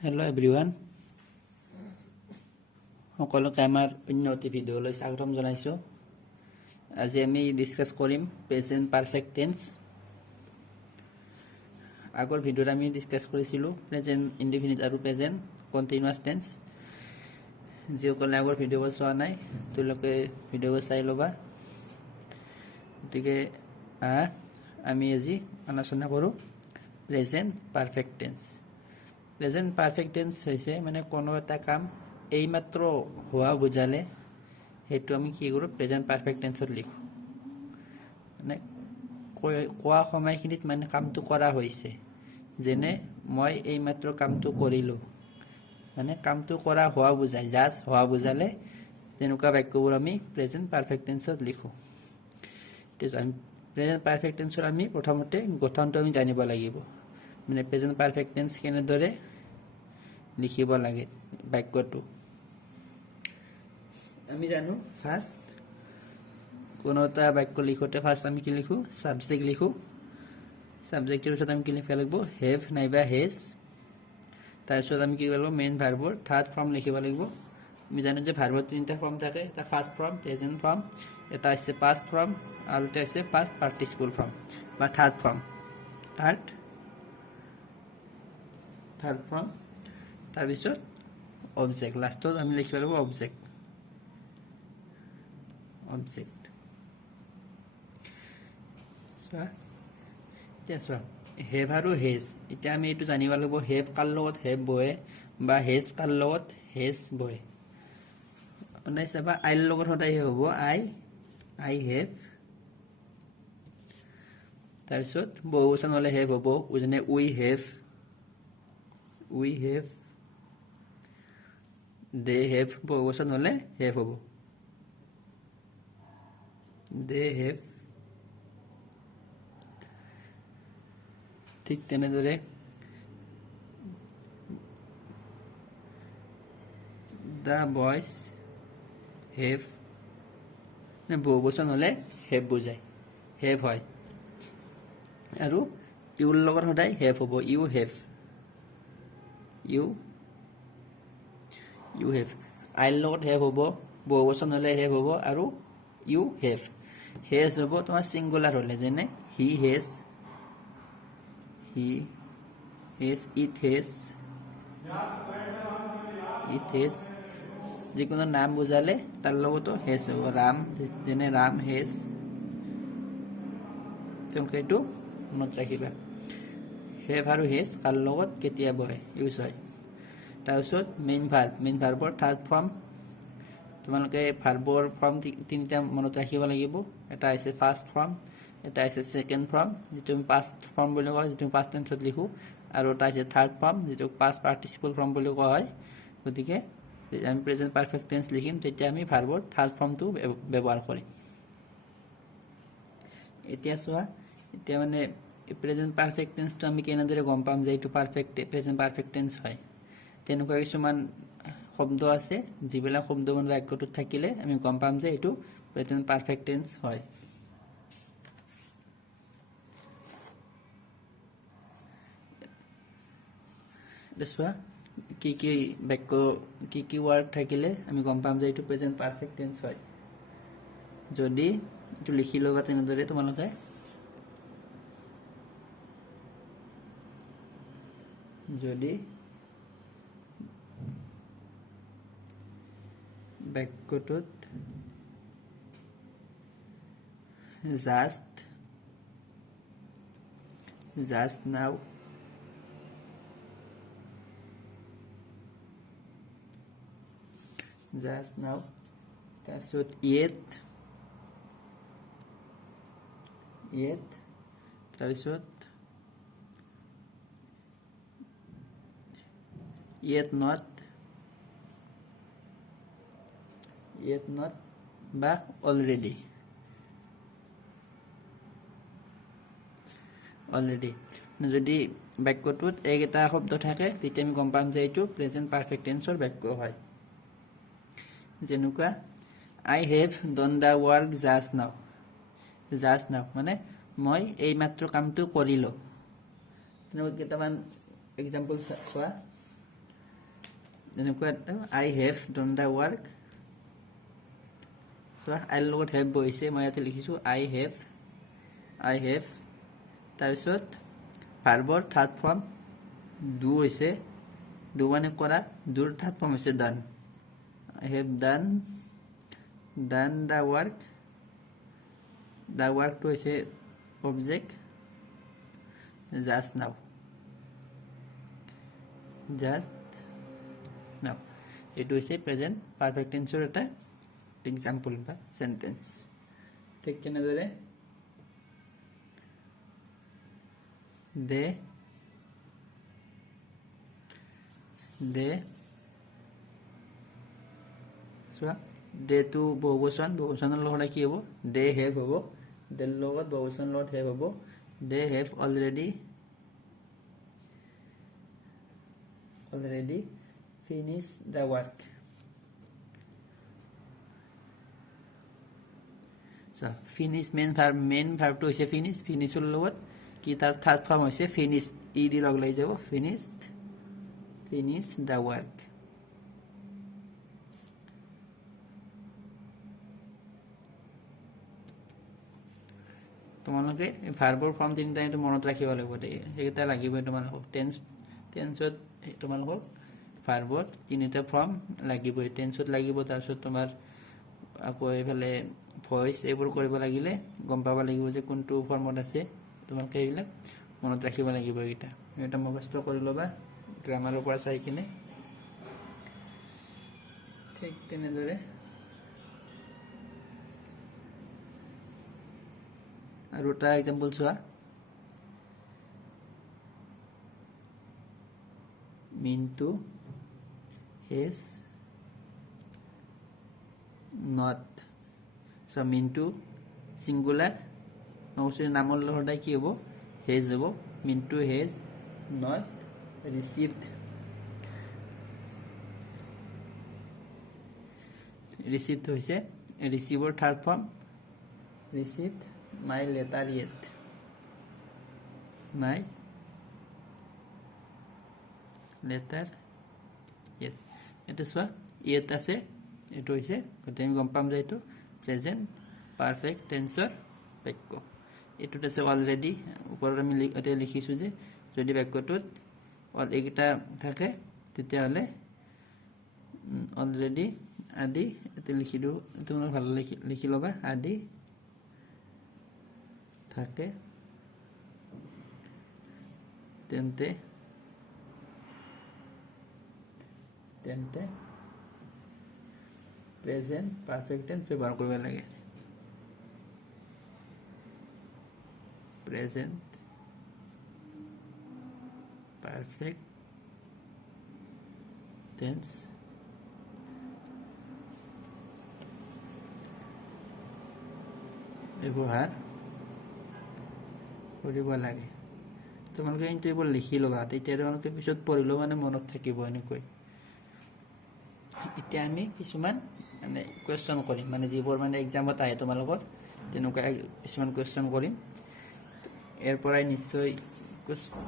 Hello' everyone, সকলোকে আমাৰ অন্য এটি ভিডিঅ'লৈ স্বাগতম জনাইছোঁ। আজি আমি ডিছকাছ কৰিম প্ৰেজেণ্ট পাৰফেক্ট টেন্স। আগৰ ভিডিঅ'ত আমি ডিছকাছ কৰিছিলোঁ প্ৰেজেণ্ট ইনডিফিনিট আৰু প্ৰেজেণ্ট কণ্টিনিউৱাছ টেন্স। যিসকলে আগৰ ভিডিঅ'বোৰ চোৱা নাই তেওঁলোকে ভিডিঅ'বোৰ চাই ল'বা। গতিকে আমি আজি আলোচনা কৰোঁ present perfect tense. Present perfect tense হৈছে মানে কোনো এটা কাম এইমাত্ৰ হোৱা বুজালে সেইটো আমি কি কৰোঁ, প্ৰেজেণ্ট পাৰফেক্ট টেন্সত লিখোঁ। মানে কোৱা সময়খিনিত মানে কামটো কৰা হৈছে, যেনে মই এইমাত্ৰ কামটো কৰিলোঁ, মানে কামটো কৰা হোৱা বুজায়, জাষ্ট হোৱা বুজালে তেনেকুৱা বাক্যবোৰ আমি প্ৰেজেণ্ট পাৰফেক্ট টেন্সত লিখোঁ। প্ৰেজেণ্ট পাৰফেক্ট টেন্সৰ আমি প্ৰথমতে গঠনটো আমি জানিব লাগিব, মানে প্ৰেজেণ্ট পাৰফেক্ট টেন্স কেনেদৰে লিখিব লাগে বাক্যটো। আমি জানো ফাৰ্ষ্ট কোনো এটা বাক্য লিখোঁতে ফাৰ্ষ্ট আমি কি লিখোঁ, ছাবজেক্ট লিখোঁ। ছাবজেক্টৰ পিছত আমি কি লিখিব লাগিব, হেভ নাইবা হেজ। তাৰপিছত আমি কি কৰিব লাগিব, মেইন ভাৰ্বৰ থাৰ্ড ফৰ্ম লিখিব লাগিব। আমি জানো যে ভাৰ্বৰ তিনিটা ফৰ্ম থাকে, এটা ফাৰ্ষ্ট ফৰ্ম, প্ৰেজেণ্ট ফৰ্ম, এটা হৈছে পাষ্ট ফৰ্ম আৰু এটা হৈছে পাষ্ট পাৰ্টিচিপল ফৰ্ম বা থাৰ্ড ফৰ্ম। Third form. তাৰপিছত অবজেক্ট, লাষ্টত আমি লিখিব লাগিব অবজেক্ট। এতিয়া চোৱা হেভ আৰু হেজ। এতিয়া আমি এইটো জানিব লাগিব হেভ কাৰ লগত হেভ বহে বা হেজ কাৰ লগত হেজ বহে। মানে চাবা আইৰ লগত সদায় হ'ব আই হেভ। তাৰপিছত বহুবচন হ'লে হেভ হ'ব, যেনে উই হেভ, দে হেভ। বহুবচন হ'লে হেভ হ'ব, দে হেভ। ঠিক তেনেদৰে দ্য বয়জ হেভ, বহুবচন হ'লে হেভ বুজায়, হেভ হয়। আৰু ইউৰ লগত সদায় হেভ হ'ব, ইউ হেভ। আইৰ লগত হেভ হ'ব, বহুবচন হ'লে হেভ হ'ব আৰু ইউ হেভ। হেজ হ'ব তোমাৰ ছিংগুলাৰ হ'লে, যেনে হি হেজ, ইট হেজ। যিকোনো নাম বুজালে তাৰ লগতো হেজ হ'ব, ৰাম, যেনে ৰাম হেজ। তেওঁলোকে এইটো মনত ৰাখিবা, হেভ আৰু হেজ কাৰ লগত কেতিয়া বহে, ইউজ হয়। তাৰপিছত মেইন ভাৰ্বৰ থাৰ্ড ফৰ্ম। তোমালোকে ভাৰ্বৰ ফৰ্ম তিনিটা মনত ৰাখিব লাগিব। এটা হৈছে ফাৰ্ষ্ট ফৰ্ম, এটা হৈছে ছেকেণ্ড ফৰ্ম, যিটো আমি পাষ্ট ফৰ্ম বুলি কওঁ, যিটো পাষ্ট টেন্সত লিখোঁ, আৰু এটা হৈছে থাৰ্ড ফৰ্ম, যিটো পাষ্ট পাৰ্টিচিপল ফৰ্ম বুলি কোৱা হয়। গতিকে আমি প্ৰেজেণ্ট পাৰফেক্ট টেন্স লিখিম তেতিয়া আমি ভাৰ্বৰ থাৰ্ড ফৰ্মটো ব্যৱহাৰ কৰিম। এতিয়া চোৱা, এতিয়া মানে প্ৰেজেণ্ট পাৰফেক্ট টেন্সটো আমি কেনেদৰে গম পাম যে এইটো প্ৰেজেণ্ট পাৰফেক্ট টেন্স হয়। তেনেকুৱা কিছুমান শব্দ আছে, যিবিলাক শব্দ মানে বাক্যটোত থাকিলে আমি গম পাম যে এইটো প্ৰেজেণ্ট পাৰফেক্ট টেন্স হয়। চোৱা কি ৱাৰ্ড থাকিলে আমি গম পাম যে এইটো প্ৰেজেণ্ট পাৰফেক্ট টেন্স হয়। যদি এইটো লিখি ল'বা তেনেদৰে তোমালোকে, যদি বাক্যটোত জাষ্ট নাও, তাৰপিছত য়েট, তাৰপিছত য়েট নট বা অলৰেডি। যদি বাক্যটোত এইকেইটা শব্দ থাকে তেতিয়া আমি গম পাম যে এইটো প্ৰেজেণ্ট পাৰফেক্ট টেন্সৰ বাক্য হয়। যেনেকুৱা I have done the work just now, মানে মই এইমাত্ৰ কামটো কৰিলোঁ। তেনেকুৱা কেইটামান এক্সাম্পল চোৱা, যেনেকুৱা I have done the work চোৱা আইৰ লগত হেভ বহিছে মই ইয়াতে লিখিছোঁ আই হেভ তাৰপিছত ভাৰ্বৰ থাৰ্ড ফৰ্ম ডু হৈছে ডু মানে কৰা ডুৰ থাৰ্ড ফৰ্ম হৈছে done I have done the ৱৰ্কটো হৈছে অবজেক্ট জাষ্ট নাও এইটো হৈছে প্ৰেজেণ্ট পাৰফেক্ট টেন্সৰ এটা এক্সাম্পল বা সেন্টেন্স ঠিক তেনেদৰে চোৱা দে টু বহুবচনৰ লগত কি হ'ব দে হেভ হ'ব দেৰ লগত বহুবচনৰ লগত হেভ হ'ব they have already finished the work so finish main verb to hoise finish lot ki tar third form hoise finished ed log lai jabo finish the work তোমালোকে ভাৰ্বৰ form তিনিটা এইটো মনত ৰাখিব লাগিব দেই সেইকেইটা লাগিবই তোমালোকক টেন্সত তোমালোকক ভাৰ্বৰ তিনিটা ফৰ্ম লাগিবই টেন্সত লাগিব তাৰপিছত তোমাৰ আকৌ এইফালে ভইচ এইবোৰ কৰিব লাগিলে গম পাব লাগিব যে কোনটো ফৰ্মত আছে তোমালোকে এইবিলাক মনত ৰাখিব লাগিব এইটা মুখস্থ কৰি ল'বা গ্ৰামাৰৰ পৰা চাই কিনে ঠিক তেনেদৰে আৰু এটা এক্সাম্পল চোৱা Mintu is not so Mintu singular also নামৰ লগত কি হ'ব has হ'ব Mintu has not received হৈছে receiver third form received my letter yet এটা চোৱা ইয়াত আছে এইটো হৈছে গতিকে আমি গম পাম যে এইটো প্ৰেজেণ্ট পাৰফেক্ট টেন্সৰ বাক্য এইটোত আছে অলৰেডি ওপৰত আমি এতিয়া লিখিছোঁ যে যদি বাক্যটোত এইকেইটা থাকে তেতিয়াহ'লে অলৰেডি আদি এইটো লিখি দিওঁ তোমালোকে ভাল লিখি ল'বা আদি থাকে তেন্তে প্ৰেজেণ্ট পাৰফেক্ট টেন্স ব্যৱহাৰ কৰিব লাগে প্ৰেজেণ্ট পাৰফেক্ট টেন্স ব্যৱহাৰ কৰিব লাগে তোমালোকে কিন্তু এইবোৰ লিখি ল'বা তেতিয়া তোমালোকে পিছত পঢ়িলেও মানে মনত থাকিব এনেকৈ এতিয়া আমি কিছুমান মানে কুৱেশ্যন কৰিম মানে যিবোৰ মানে এক্সামত আহে তোমালোকৰ তেনেকুৱা কিছুমান কুৱেশ্যন কৰিম ইয়াৰ পৰাই নিশ্চয়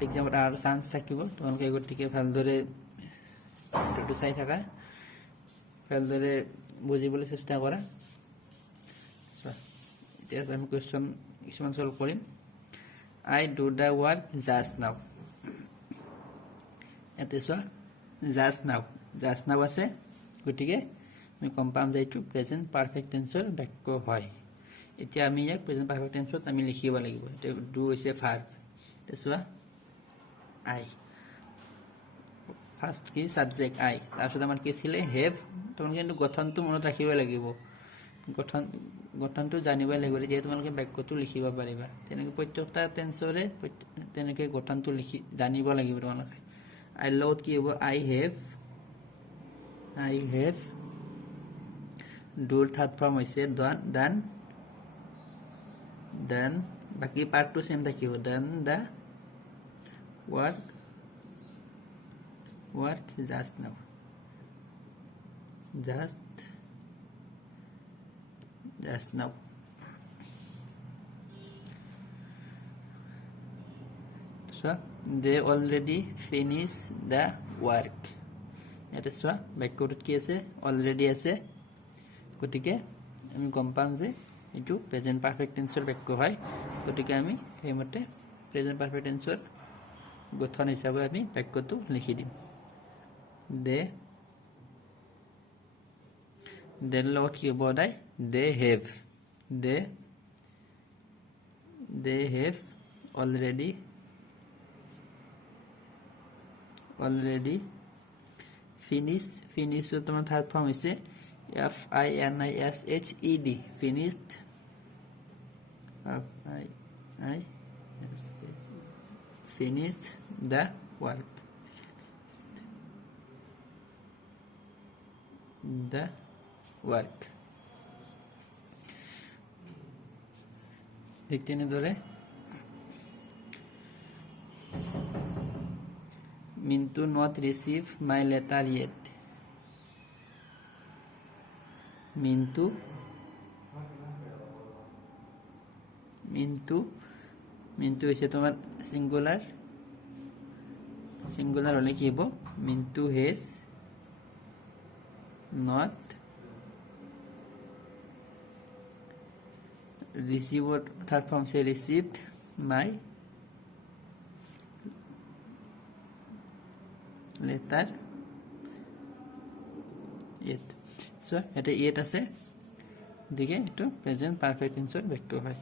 এক্সামত আৰু চান্স থাকিব তোমালোকে গতিকে ভালদৰে ভিডিঅ'টো চাই থাকা ভালদৰে বুজিবলৈ চেষ্টা কৰা এতিয়া আমি কুৱেশ্যন কিছুমান সলভ কৰিম I do the work just now ইয়াতে চোৱা just now আছে গতিকে আমি কম পাম যে এইটো প্ৰেজেণ্ট পাৰফেক্ট টেন্সৰ বাক্য হয় এতিয়া আমি ইয়াক প্ৰেজেণ্ট পাৰফেক্ট টেন্সত আমি লিখিব লাগিব এতিয়া ডু হৈছে ভাৰ্ব এতিয়া চোৱা আই ফাৰ্ষ্ট কি ছাবজেক্ট আই তাৰপিছত আমাৰ কি আছিলে হেভ তোমালোকে কিন্তু গঠনটো মনত ৰাখিব লাগিব গঠনটো জানিবই লাগিব তেতিয়া তোমালোকে বাক্যটো লিখিব পাৰিবা তেনেকৈ প্ৰত্যেকটা টেন্সৰে তেনেকৈ গঠনটো জানিব লাগিব তোমালোকে আইৰ লগত কি হ'ব আই হেভ ডুৰ থাৰ্ড ফৰ্ম হৈছে ডান বাকী পাৰ্টটো চেম থাকিব ডান দ্য ৱৰ্ক জাষ্ট নাও so they already finished the work ইয়াতে চোৱা বাক্যটোত কি আছে অলৰেডি আছে গতিকে আমি গম পাম যে এইটো প্ৰেজেন্ট পাৰফেক্ট টেন্সৰ বাক্য হয় গতিকে আমি সেইমতে প্ৰেজেন্ট পাৰফেক্ট টেন্সৰ গঠন হিচাপে আমি বাক্যটো লিখি দিম দেৰ লগত কি হ'ব সদায় দে হেভ already finished তোমাৰ থাৰ্ড ফৰ্ম হৈছে FINISHED finished finished the work ঠিক তেনেদৰে Mintu not receive my letter yet. Mintu হৈছে তোমাৰ singular হলে কি হ'ব Mintu has not received third form say received my letter yet so এটা yet আছে দিকে এটো প্ৰেজেন্ট পাৰফেক্ট টেন্সৰ বাক্য হয়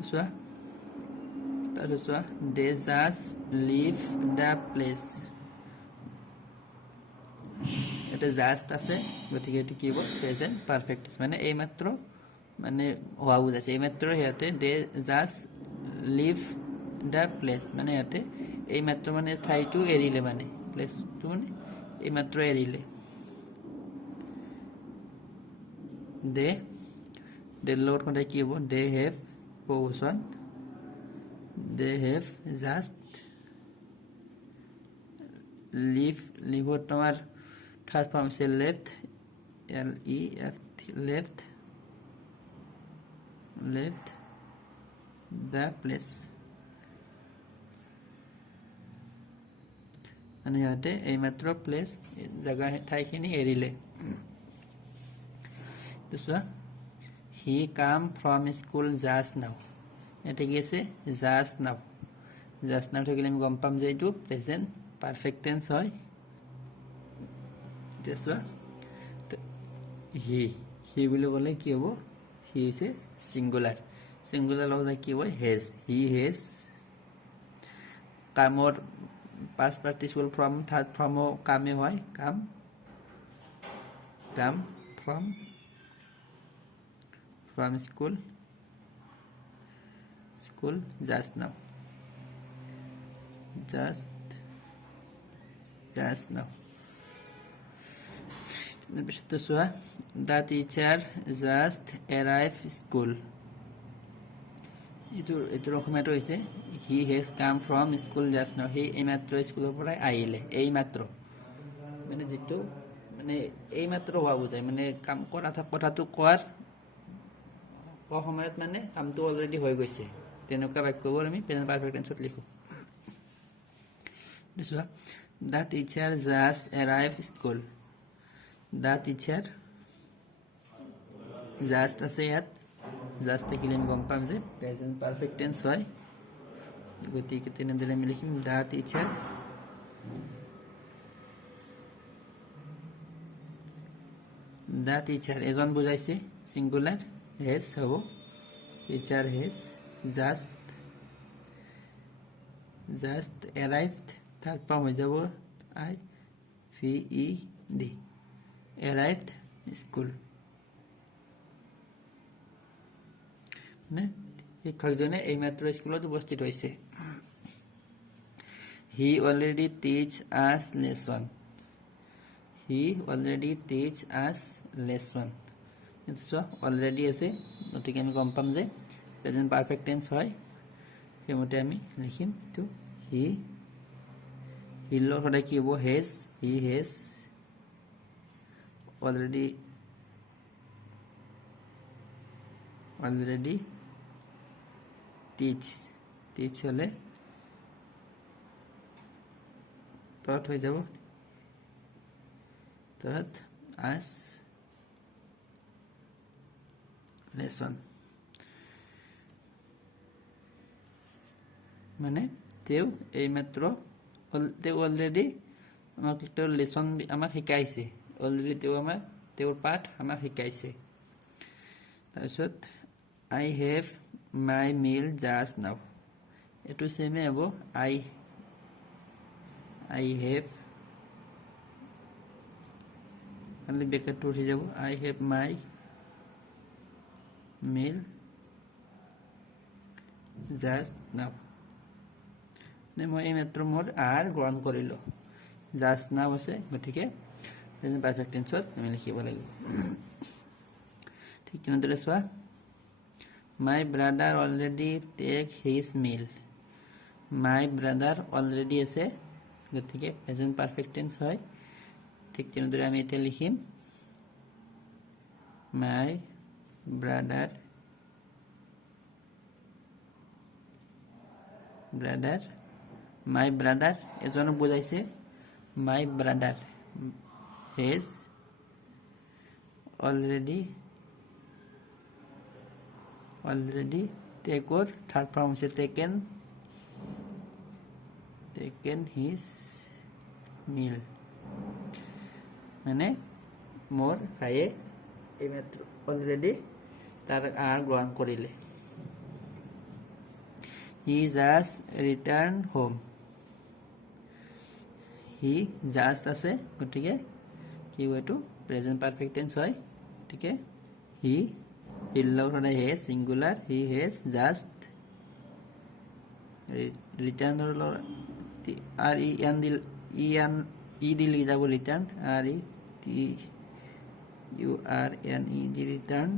so তাৰপিছত they just leave the place এটা জাস্ট আছে গতিকে এটো কি হ'ব প্ৰেজেন্ট পাৰফেক্ট মানে এই মাত্ৰ মানে হোৱা বুজাইছে এই মাত্ৰ হেতে they just leave the place মানে ইয়াতে এই মাত্ৰ মানে ঠাইটো এৰিলে মানে প্লেসটো মানে এই মাত্ৰ এৰিলে দে লগত কোনটা কি হ'ব they have possession they have just leave তোমাৰ থাৰ্ড ফৰ্ম আছে left left the place মানে ইয়াতে এই মাত্ৰ প্লেস জায়গা ঠাইখিনি এৰিলে দুসৰা he come from school just now এটা কি আছে just now থাকিলে আমি গম পাম যে এইটো প্ৰেজেন্ট পাৰফেক্ট টেন্স হয় দুসৰা he বুলি ক'লে কি হ'ব he is a singular লগত কি হয় has he has কামৰ past participle from third form কামে হয় come from school just now the teacher just arrived school এটো ৰকমেটো হৈছে he has come from school just now he এই মাত্ৰ স্কুলৰ পৰা আহিলে এই মাত্ৰ মানে যেটো মানে এই মাত্ৰ হোৱা বুজায় মানে কাম কৰা কথাটো কোৱাৰ সময়ত মানে কামটো অলৰেডি হৈ গৈছে তেনেকুৱা বাক্যবোৰ আমি প্ৰেজেন্ট পাৰফেক্ট টেন্সত লিখো দিছৱা the teacher just arrived school the teacher just আছে ইয়াত জাস্ট থাকিলে আমি গম পাম যে প্ৰেজেন্ট পাৰফেক্ট টেন্স হয় গতিকে তেনেদৰে আমি লিখিম the teacher এজন বুজাইছে সিঙ্গুলার has হ'ব teacher has just arrived third form হৈ যাব IVED arrived school শিক্ষকজনে এই মাত্ৰ স্কুলত উপস্থিত হৈছে he already teach us lesson so already আছে গতিকে আমি গম পাম যে প্ৰেজেন্ট পারফেক্ট টেন্স হয় সেইমতে আমি লিখিম তো he সদায় কি হ'ব he has already teach হলে তত হৈ যাব তত আজ লেসন মানে তেও এই মাত্ৰ তেও অলৰেডি আমাক একটা লেসন আমাক শিকাইছে অলৰেডি তেও আমাক তেওৰ পাঠ আমাক শিকাইছে তাৰপিছত I have my meal just now এটো সেমে হ'ব I have only bracket to উঠি যাব I have my meal just now নে মই এই মাত্ৰ মোৰ আহাৰ গ্ৰহণ কৰিলো just now আছে গতিকে প্ৰেজেন্ট পাৰফেক্ট টেন্সত আমি লিখিব লাগিব ঠিক তেনেদৰে চোৱা my brother already take his meal my brother already আছে গতিকে প্ৰেজেন্ট পাৰফেক্ট টেন্স হয় ঠিক তেনেদৰে আমি এটা লিখিম my brother এজনক বুজাইছে my brother has already take or third form say taken his meal মানে মোর ভাইয়ে এই মাত্র অলরেডি তার আহার গ্রহণ করিলে he just returned home he just আছে গটিকে কি হয়তো প্রেজেন্ট পারফেক্ট টেন্স হয় গটিকে he ইল্লাউরা হে singular he has just returned আর ই দি লিখি যাব return are URNE the return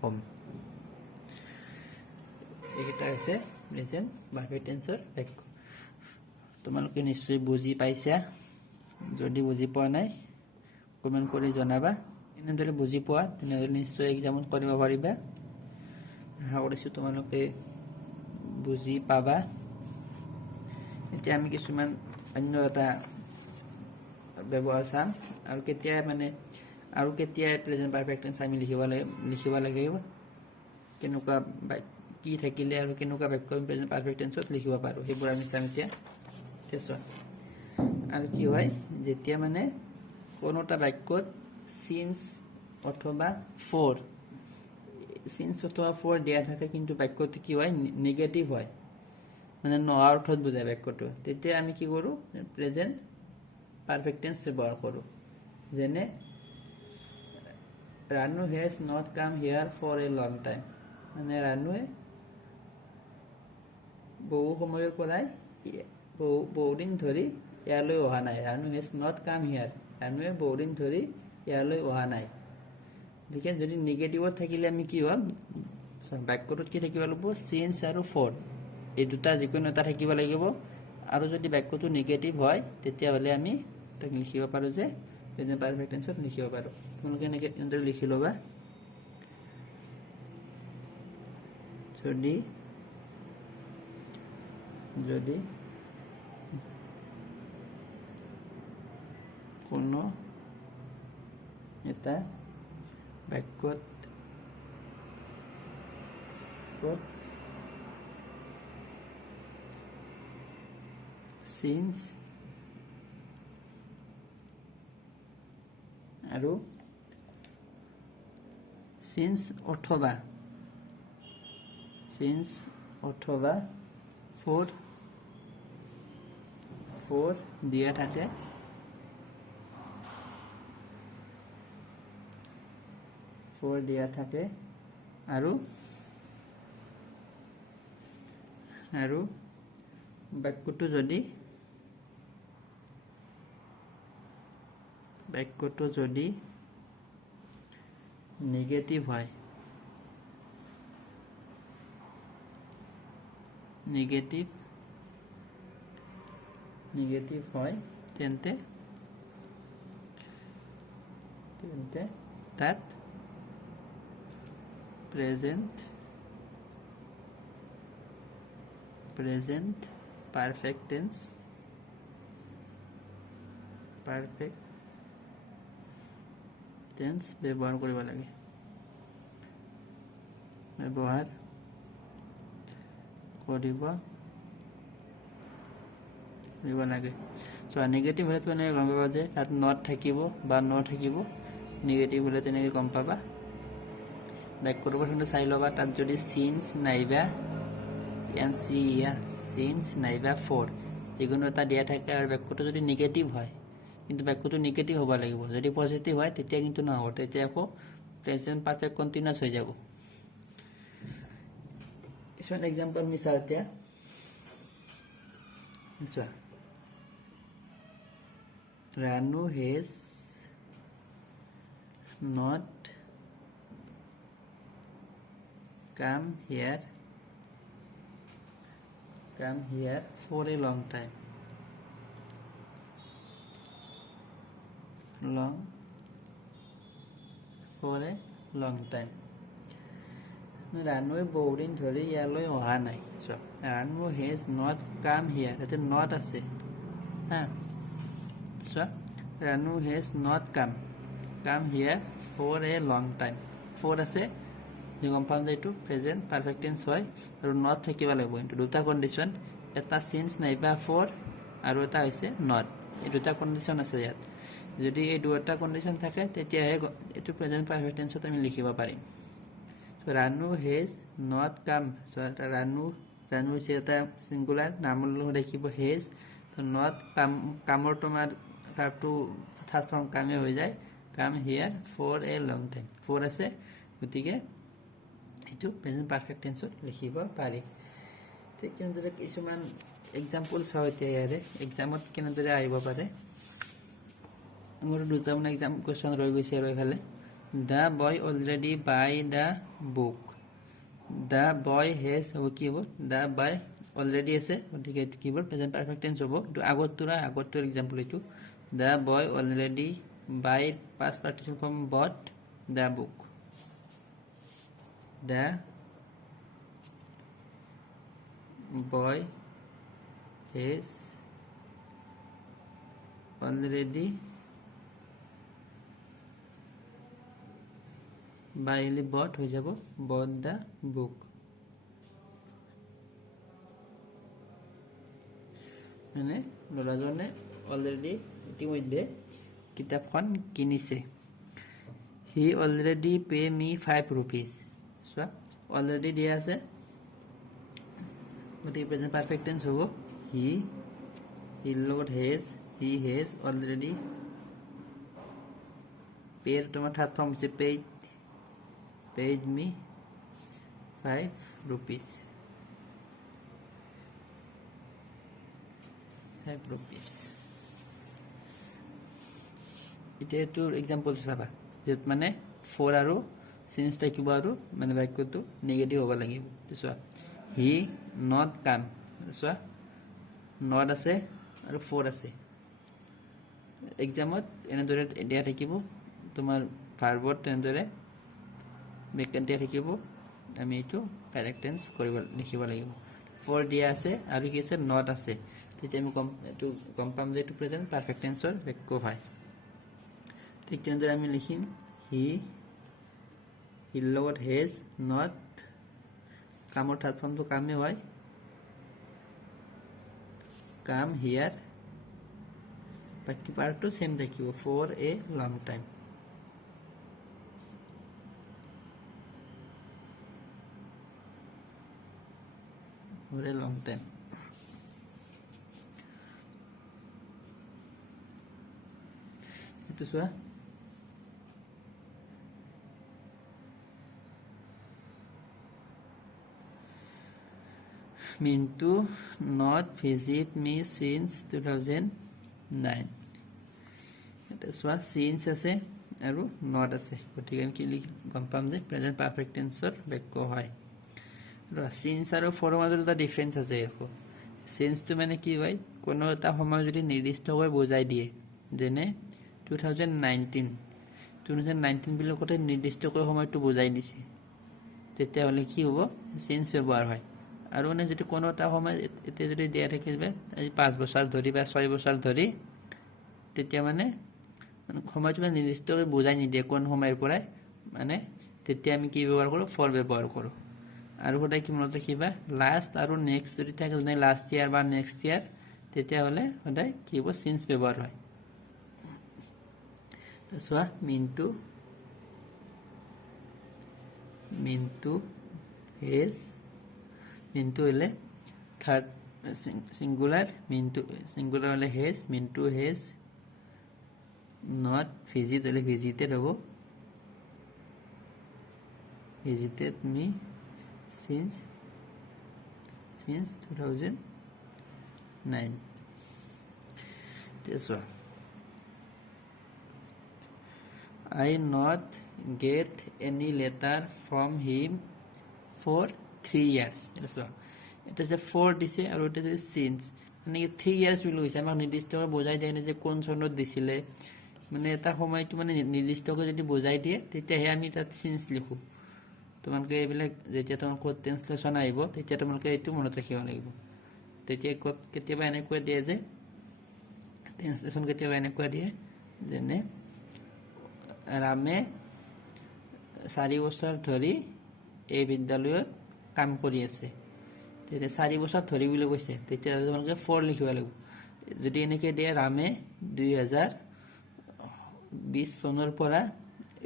home এইটা হৈছে প্রেজেন্ট পারফেক্ট টেন্সৰ বাক্য তোমালোকে নিশ্চয় বুজি পাইছা যদি বুজি পোৱা নাই কমেন্ট কৰি জনাবা এনেদৰে বুজি পোৱা তেনেদৰে নিশ্চয় এক্সামত কৰিব পাৰিবা আশা কৰিছোঁ তোমালোকে বুজি পাবা এতিয়া আমি কিছুমান অন্য এটা ব্যৱহাৰ চাম আৰু কেতিয়া মানে আৰু কেতিয়া প্ৰেজেন্ট পাৰফেক্ট টেন্স আমি লিখিব লাগিব কেনেকুৱা কি থাকিলে আৰু কেনেকুৱা বাক্য আমি প্ৰেজেন্ট পাৰফেক্ট টেন্সত লিখিব পাৰো সেইবোৰ আমি চাম এতিয়া তেছন আৰু কি হয় যেতিয়া মানে কোনোটা বাক্যত since অথবা for since অথবা for দিয়া থাকে কিন্তু বাক্যটো কি হয় নেগেটিভ হয় মানে নোৱাৰ অৰ্থত বুজায় বাক্যটো তেতিয়া আমি কি কৰো প্ৰেজেন্ট পাৰফেক্ট টেন্স ব্যৱহাৰ কৰো যেনে Ranu has not come here for a long time মানে ৰানুৱে বহু সময়ৰ পৰাই বহুদিন ধৰি ইয়ালৈ অহা নাই Ranu has not come here ৰানুৱে বহুদিন ধৰি ইয়ালৈ অহা নাই দেখেন যদি নেগেটিভত থাকিলে আমি কি হ'ল বাক্যটোত কি থাকিব লাগিব since আৰু for এই দুটা যিকোনো এটা থাকিব লাগিব আৰু যদি বাক্যটো নেগেটিভ হয় তেতিয়া হলে আমি তাক লিখিব পাৰো যে প্ৰেজেন্ট পাৰফেক্ট টেন্সত লিখিব পাৰো তোমালোকে এনেদৰে লিখি লবা যদি কোনো এটা বাক্যত since আৰু since অথবা for দিয়া থাকে আৰু বাক্যটো যদি নেগেটিভ হয় তেন্তে তাত present perfect tense perfect tense ব্যবহাৰ কৰিব লাগে ব্যবহাৰ কৰিব লাগে সো নেগেটিভ হলে তুমি গম পাবা যে তাত নট থাকিব বা থাকিব নেগেটিভ হলে তেনেকৈ গম পাবা বাক্যৰ প্ৰথমতে চাই ল'বা তাত যদি সিন্স নাইবা সিন্স নাইবা ফৰ যিকোনো এটা দিয়া থাকে আৰু বাক্যটো যদি নেগেটিভ হয় কিন্তু বাক্যটো নেগেটিভ হ'ব লাগিব যদি পজিটিভ হয় তেতিয়া কিন্তু নহ'ব তেতিয়া আকৌ প্ৰেজেন্ট পাৰফেক্ট কন্টিনিউয়াস হৈ যাব কিছুমান এক্সাম্পল আমি চাওঁ এতিয়া চোৱা Ranu has not come here for a long time. Ranu বহু দিন ধৰি ইয়ালৈ অহা নাই so Ranu has not come here এতে not আছে হা so Ranu has not come here for a long time for আছে যে কনফার্ম যে এটো প্রেজেন্ট পারফেক্ট টেন্স হয় আৰু not থাকিব লাগিব কিন্তু দুটা কন্ডিশন এটা সিন্স নাইবা for আৰু এটা হৈছে not এই দুটা কন্ডিশন আছে ইয়াত যদি এই দুটা কন্ডিশন থাকে তেতিয়া এটো প্রেজেন্ট পারফেক্ট টেন্সত আমি লিখিব পাৰিম so Ranu has not come so Ranu is এটা সিঙ্গুলাৰ নামৰ লগত দেখিব has তো not কামৰ তোমাৰ ভার্বটো থার্ড ফর্ম কামে হৈ যায় come here for a long time for আছে গতিকে এটো প্রেজেন্ট পারফেক্ট টেন্সত লিখিব পাৰি ঠিক তেনেদৰে কিছুমান এক্সাম্পল চাও এতিয়া ইয়াৰে এক্সামত কেনেদৰে আহিব পাৰে মোৰ দুটামান এক্সাম কোৱেশ্চন ৰৈ গৈছে আৰু এফালে The boy already buy the book. The boy has কি হ'ব the boy already আছে গতিকে এটো কি হ'ব প্রেজেন্ট পারফেক্ট টেন্স হ'ব এটো আগতটোৰ এক্সাম্পল এটো The boy already buy past participle form bought the book. The boy has already বাইলি bought হৈ যাব bought the book মানে ল'ৰাজনে অলৰেডি ইতিমধ্যে কিতাপখন কিনিছে he already pay me 5 rupees so already দিয়া আছে গতিকে প্ৰেজেন্ট পাৰফেক্ট টেন্স হ'ব he লগত he has already paid তোমাৰ থাৰ্ড ফৰ্ম হৈছে paid me 5 rupees এতিয়া তোৰ এক্সাম্পল চাবা যেত মানে ফৰ আৰু সিন্স থাকিব আৰু মানে বাক্যটো নেগেটিভ হ'ব লাগিব চোৱা হি নট কাম চোৱা নট আছে আৰু ফৰ আছে এক্সামত এনেদৰে দিয়া থাকিব তোমাৰ ভাৰ্বত তেনেদৰে বেকেন্ট দিয়া থাকিব আমি এটো কাৰেক্ট টেন্স লিখিব লাগিব ফৰ দিয়া আছে আৰু কি আছে নট আছে তেতিয়া আমি কম পাম যে এটো প্রেজেন্ট পারফেক্ট টেন্সৰ বাক্য হয় ঠিক তেনেদৰে আমি লিখিম হি লগত হেজ নট কামৰ থাৰ্ড ফৰ্মটো কামে হয় কাম হিয়াৰ বাকি পাৰ্টটো সেম থাকিব for a long time for a long time itu soa Mintu not visit me since 2009 এটা সোয়া since আছে আৰু not আছে গতিকে আমি কি গম পাম যে প্ৰেজেন্ট পাৰফেক্ট টেন্সৰ বাক্য হয় সিন্স আৰু ফৰ মাজত এটা ডিফাৰেন্স আছে আকৌ সিন্সটো মানে কি হয় কোনো এটা সময় যদি নিৰ্দিষ্টকৈ বুজাই দিয়ে যেনে 2019 বুলি কতে নিৰ্দিষ্টকৈ সময়টো বুজাই দিছে তেতিয়া হলে কি হ'ব সিন্স ব্যৱহাৰ হয় আৰু মানে যদি কোনো এটা সময় এতে যদি দিয়া থাকে যে 5 বছৰ ধৰি বা 6 বছৰ ধৰি তেতিয়া মানে সময়টো মানে নিৰ্দিষ্টকৈ বুজাই নিদিয়ে কোন সময়ৰ পৰাই মানে তেতিয়া আমি কি ব্যৱহাৰ কৰোঁ ফৰ ব্যৱহাৰ কৰোঁ আৰু সদায় কি মনত ৰাখিবা লাষ্ট আৰু নেক্সট যদি থাকে যেনে লাষ্ট ইয়াৰ বা নেক্সট ইয়াৰ তেতিয়াহ'লে সদায় কি হ'ব সিন্স ব্যৱহাৰ হয় চোৱা মিন্টু হেজ মিন্টু হলে থাৰ্ড সিঙ্গুলার সিঙ্গুলার হলে has Mintu has not visit হলে ভিজিটেড হব visited me since 2009 this one I not get any letter from him for 3 years this one এটা যে 4 দিছে আৰু এটা যে since মানে 3 years বুলি কৈছে আমাক নিৰ্দিষ্টকৈ বুজাই দিয়ে যে কোন চনত দিছিলে মানে এটা সময়টো মানে নিৰ্দিষ্টকৈ যদি বুজাই দিয়ে তেতিয়াহে আমি তাত since লিখো তোমালোকে এইবিলাক যেতিয়া তোমালোকৰ ট্ৰান্সলেচন আহিব তেতিয়া তোমালোকে এইটো মনত ৰাখিব লাগিব তেতিয়া কেতিয়াবা এনেকুৱা দিয়ে যে ট্ৰান্সলেচন কেতিয়াবা এনেকুৱা দিয়ে যেনে ৰামে 4 বছৰ ধৰি এই বিদ্যালয়ত কাম কৰি আছে তেতিয়া 4 বছৰ ধৰি বুলি কৈছে তেতিয়া তোমালোকে 4 লিখিব লাগিব যদি এনেকৈ দিয়ে ৰামে 2020 চনৰ পৰা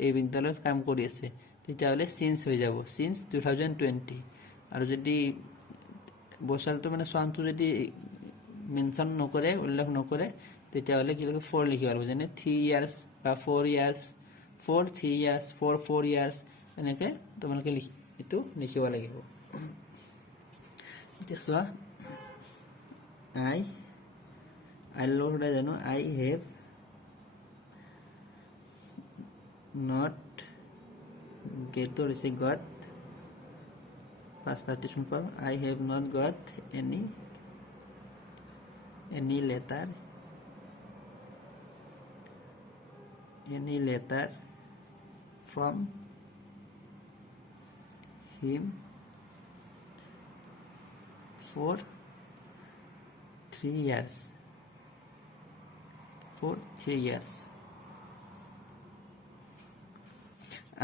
এই বিদ্যালয়ত কাম কৰি আছে তেতিয়াহ'লে সিন্স হৈ যাব সিন্স 2020 আৰু যদি বছৰটো মানে চনটো যদি মেনশন নকৰে উল্লেখ নকৰে তেতিয়াহ'লে কি লিখিব 4 লিখিব লাগিব যেনে 3 ইয়াৰ্স বা 4 ইয়াৰ্স 4 3 ইয়াৰ্স 4 4 ইয়াৰ্স এনেকৈ তোমালোকে এইটো লিখিব লাগিব এতিয়া চোৱা I লৰ্ড জানো I have not get or is got past participle form I have not got any letter from him for 3 years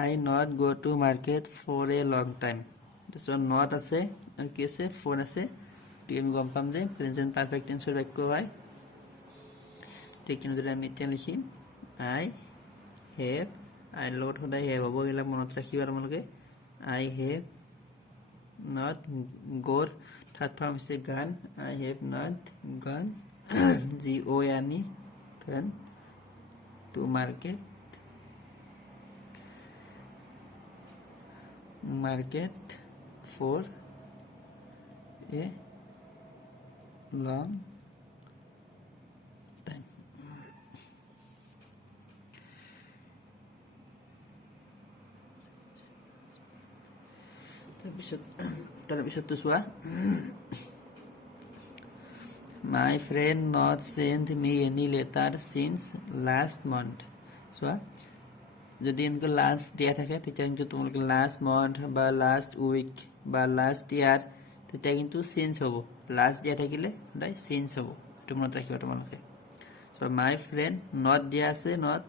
I not go to market for a long time so not আছে আৰু কি আছে for আছে TM গম পাম যে present perfect টেন্সৰ বাক্য হয় ঠিক এনেদৰে আমি এতিয়া লিখিম I have I লৰ্ড সদায় have হ'ব এইবিলাক মনত ৰাখিবা তোমালোকে I have not gone third form হৈছে gone I have not gone gone gone to market for a long time তাৰপিছত চোৱা my friend not sent me any letter since last month চোৱা যদি এনেকৈ লাষ্ট দিয়া থাকে তেতিয়া কিন্তু তোমালোকে লাষ্ট মান্থ বা লাষ্ট উইক বা লাষ্ট ইয়াৰ তেতিয়া কিন্তু চেঞ্জ হ'ব লাষ্ট দিয়া থাকিলে সদায় চেঞ্জ হ'ব এইটো মনত ৰাখিবা তোমালোকে চ' মাই ফ্ৰেণ্ড নট দিয়া আছে নট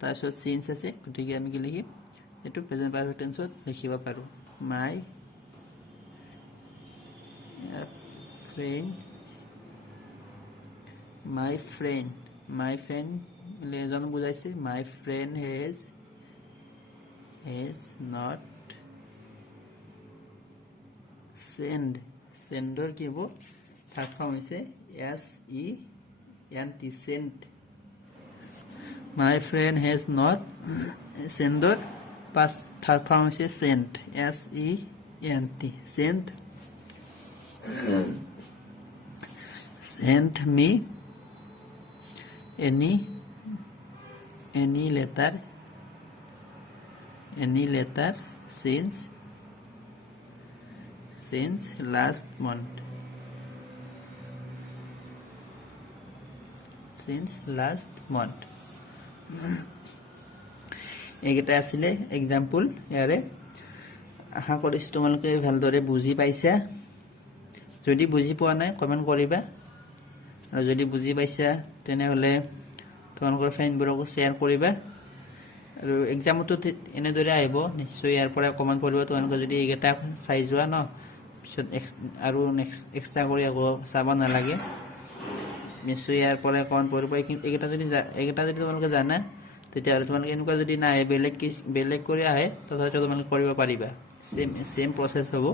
তাৰপিছত চেঞ্জ আছে গতিকে আমি কি লিখিম এইটো প্ৰেজেণ্ট পাৰফেক্ট টেন্সত লিখিব পাৰোঁ মাই ফ্ৰেণ্ড এজন বুজাইছে মাই ফ্ৰেণ্ড has not sendৰ কি হ'ব থাৰ্ড ফৰ্ম হৈছে SENT sent my friend has not sendৰ পাছ থাৰ্ড ফৰ্ম হৈছে sent SENT sent me any letter since last month এইকেইটা আছিলে এক্সাম্পল ইয়াৰে আশা কৰিছোঁ তোমালোকে ভালদৰে বুজি পাইছা যদি বুজি পোৱা নাই কমেণ্ট কৰিবা আৰু যদি বুজি পাইছা তেনেহ'লে তোমালোকৰ ফ্ৰেণ্ডবোৰকো শ্বেয়াৰ কৰিবা আৰু এক্সামতো এনেদৰে আহিব নিশ্চয় ইয়াৰ পৰা কমেণ্ট কৰিব তোমালোকে যদি এইকেইটা চাই যোৱা ন পিছত আৰু নেক্সট এক্সট্ৰা কৰি আকৌ চাব নালাগে নিশ্চয় ইয়াৰ পৰা কমেণ্ট কৰিব এইকেইটা যদি তোমালোকে জানা তেতিয়াহ'লে তোমালোকে এনেকুৱা যদি নাহে বেলেগ কৰি আহে তথাপিও তোমালোকে কৰিব পাৰিবা সেম প্ৰচেছ হ'ব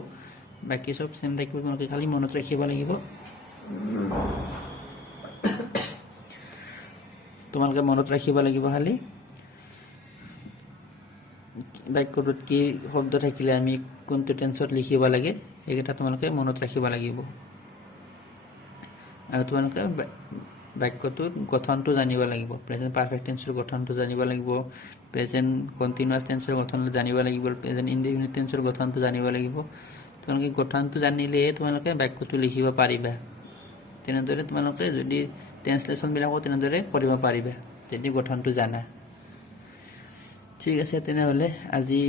বাকী চব সেম থাকিব তোমালোকে খালি মনত ৰাখিব লাগিব তোমালোকে মনত ৰাখিব লাগিব খালি বাক্যটোত কি শব্দ থাকিলে আমি কোনটো টেন্সত লিখিব লাগে এইকেইটা তোমালোকে মনত ৰাখিব লাগিব আৰু তোমালোকে বাক্যটোৰ গঠনটো জানিব লাগিব প্ৰেজেন্ট পাৰফেক্ট টেন্সৰ গঠনটো জানিব লাগিব প্ৰেজেন্ট কন্টিনিউয়াস টেন্সৰ গঠনটো জানিব লাগিব প্ৰেজেন্ট ইনডিফিনিট টেন্সৰ গঠনটো জানিব লাগিব তোমালোকে গঠনটো জানিলেহে তোমালোকে বাক্যটো লিখিব পাৰিবা তেনেদৰে তোমালোকে যদি ট্ৰান্সলেচনবিলাকো তেনেদৰে কৰিব পাৰিবা যদি গঠনটো জানা ঠিক আছে তেনেহ'লে আজি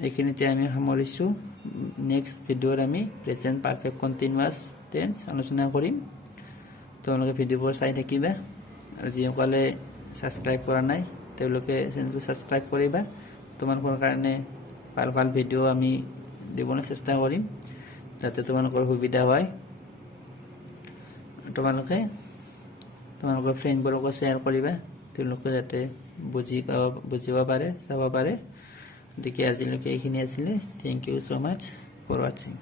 এইখিনিতে আমি সামৰিছোঁ নেক্সট ভিডিঅ'ত আমি প্ৰেজেন্ট পাৰফেক্ট কন্টিনিউয়াস টেন্স আলোচনা কৰিম তোমালোকে ভিডিঅ'বোৰ চাই থাকিবা আৰু যিসকলে ছাবস্ক্ৰাইব কৰা নাই তেওঁলোকে চেনেলটো ছাবস্ক্ৰাইব কৰিবা তোমালোকৰ কাৰণে ভাল ভিডিঅ' আমি দিবলৈ চেষ্টা কৰিম যাতে তোমালোকৰ সুবিধা হয় তোমালোকৰ ফ্ৰেণ্ডবোৰকো শ্বেয়াৰ কৰিবা তেওঁলোকে যাতে বুজিব পাৰে চাব পাৰে গতিকে আজিলৈকে এইখিনি আছিলে thank you so' much for ৱাচিং